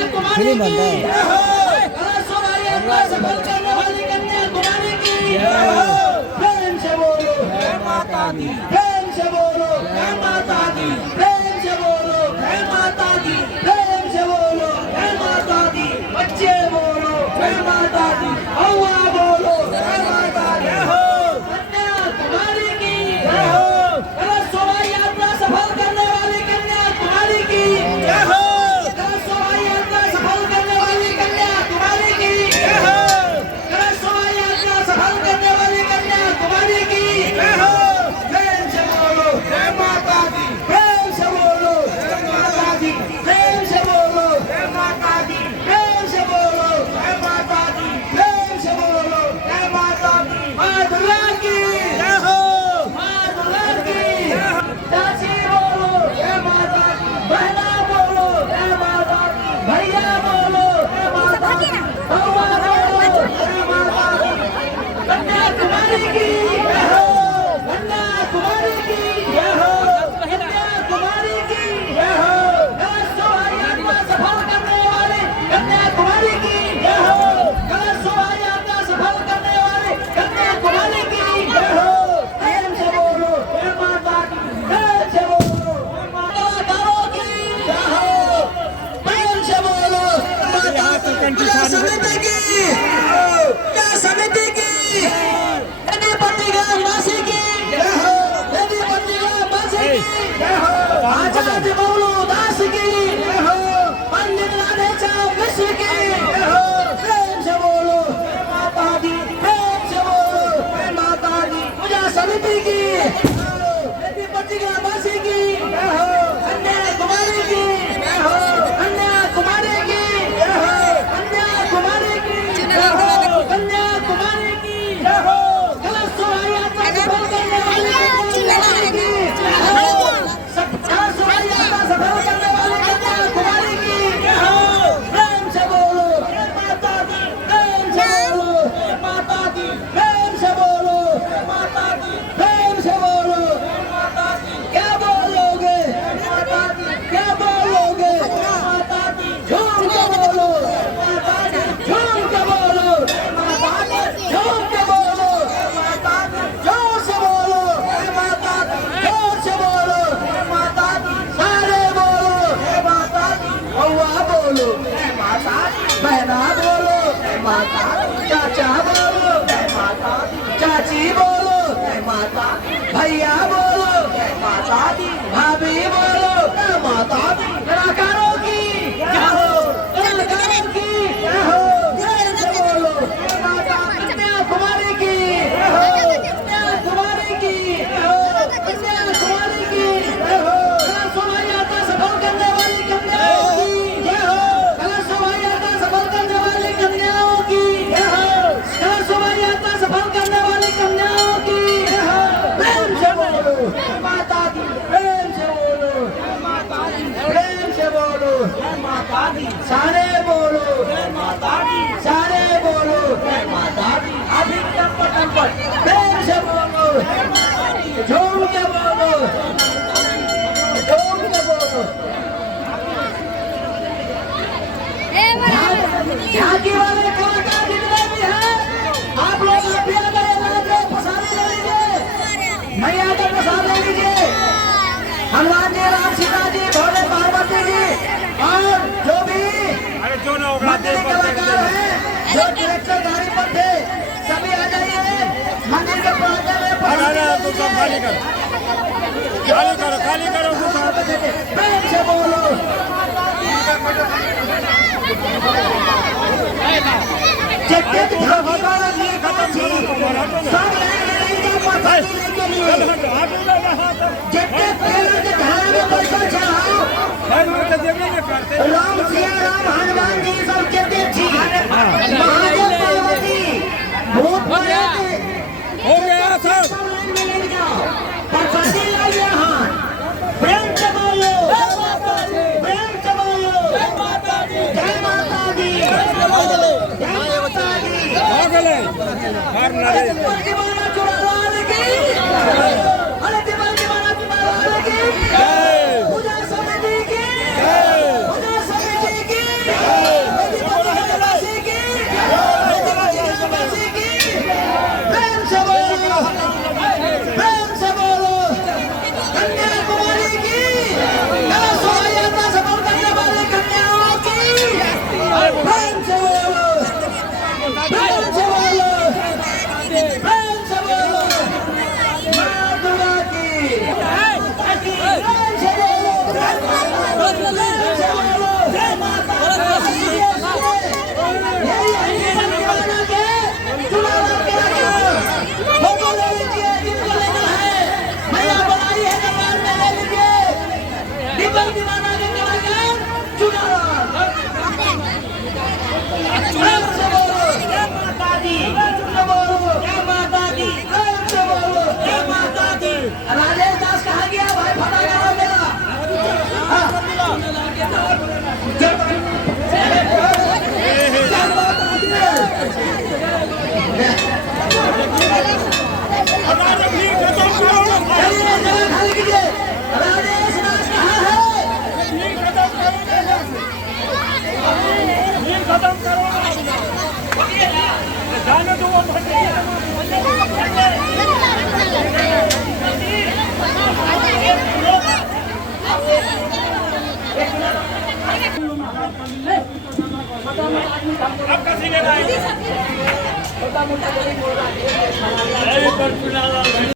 Film बनता है। प्रेम से बोलो जय माता दी, प्रेम से बोलो जय माता दी, प्रेम से बोलो जय माता दी, प्रेम से बोलो जय माता दी, बच्चे बोलो जय माता दी, हवा बोलो जय माता दी, कन्याकुमारी की जय हो, कलश शोभा यात्रा सफल करने वाली कन्याकुमारी की जय हो, कलश शोभा यात्रा सफल करने वाली कन्याकुमारी की जय हो, कलश शोभा यात्रा सफल करने वाली कन्याकुमारी की जय हो, प्रेम से बोलो जय माता दी, प्रेम से बोलो जय माता दी, प्रेम से बोलो जय माता दी, प्रेम से बोलो जय माता दी, प्रेम से बोलो जय माता दी, माँ दुर्गा की जय हो, माँ दुर्गा की जय हो, चाची बोलो जय माता दी, बहना बोलो जय माता दी, भैया बोलो जय माता दी, बउआ बोलो जय माता दी, कन्याकुमारी की जय हो, कन्याकुमारी की जय हो, कन्याकुमारी की जय हो, कलश शोभा यात्रा सफल करने वाले कन्याकुमारी की जय हो, कलश शोभा यात्रा सफल करने वाले कन्याकुमारी की जय हो, प्रेम से बोलो जय माता दी, प्रेम से बोलो जय माता की जय हो, प्रेम से बोलो माता क्या समिति की क्या समिति की यदि पतिगा मासी की जय हो, यदि पतिगा मासी की जय हो, आचार्य बबलू दास की जय हो, पंडित राधेश्याम मिश्र की जय हो, प्रेम से बोलो जय माता दी, प्रेम से बोलो जय माता दी, पूजा समिति की यदि पतिगा मासी की जय हो, कन्याकुमारी की जय हो, कन्याकुमारी की जय हो, कन्याकुमारी की जय हो, कन्याकुमारी की जय हो, कलश शोभा यात्रा सफल करने वाली कन्याकुमारी की जय हो, कलश शोभा यात्रा सफल करने वाली कन्याकुमारी की जय हो, प्रेम से बोलो जय माता दी, प्रेम से बोलो जय माता दी, प्रेम से बोलो जय माता दी, प्रेम से बोलो जय माता दी, क्या बोलोगे जय माता दी, क्या बोलोगे जय माता दी, झूम के बोलो जय माता दी, झूम के बोलो जय माता दी, झूम के बोलो जय माता दी, जोर से बोलो जय माता दी, जोर से बोलो जय माता दी, सारे बोलो जय माता दी, हवा बोलो जय माता दी, बहना बोलो जय माता दी, चाचा बोलो जय माता दी, चाची बोलो जय माता दी, भैया बोलो जय माता दी, भाभी बोलो जय माता दी, कलाकारों की जय हो, कलाकारों की जय हो, प्रेम से बोलो जय माता दी, कन्याकुमारी की जय हो, कन्याकुमारी की जय हो, कन्याकुमारी की जय हो, कलश शोभा यात्रा सफल करने वाली कन्याओं की जय हो, कलश शोभा यात्रा सफल करने वाली कन्याओं की जय हो, कलश शोभा यात्रा सफल करने वाली कन्याओं की जय हो, प्रेम से बोलो जय माता दी, प्रेम से बोलो जय माता दी, प्रेम से बोलो जय माता दी, सारे बोलो जय माता दी, सारे बोलो जय माता दी, अभी टम्पट प्रेम से बोलो जय माता दी, झूम के बोलो झूम के बोलो, झांकी वाले कलाकार जितने भी हैं आप लोग भी अगर ये प्रसादी ले लीजिए, मैया का प्रसाद ले लीजिए, हनुमान जी, राम सीता जी, भोले पार्वती जी और जो भी मंदिर कलाकार हैं जो डायरेक्टर गाड़ी पर थे सभी आ जाइए मंदिर के प्रांगण में खाली करो प्रेम से बोलो राम सिया राम हनुमान जी सब कहते थी, महादेव पार्वती भूत हो गया सब प्रसादी लाइए हाथ, प्रेम से बोलो प्रेम से बोलो जय माता दी, जय माता दी, जय माता दी, अरे तिवारी की माला चुराने की, अरे तिवारी की माला चुराने की, पूजा समिति की, पूजा समिति की जाने दो वो आपका सीने का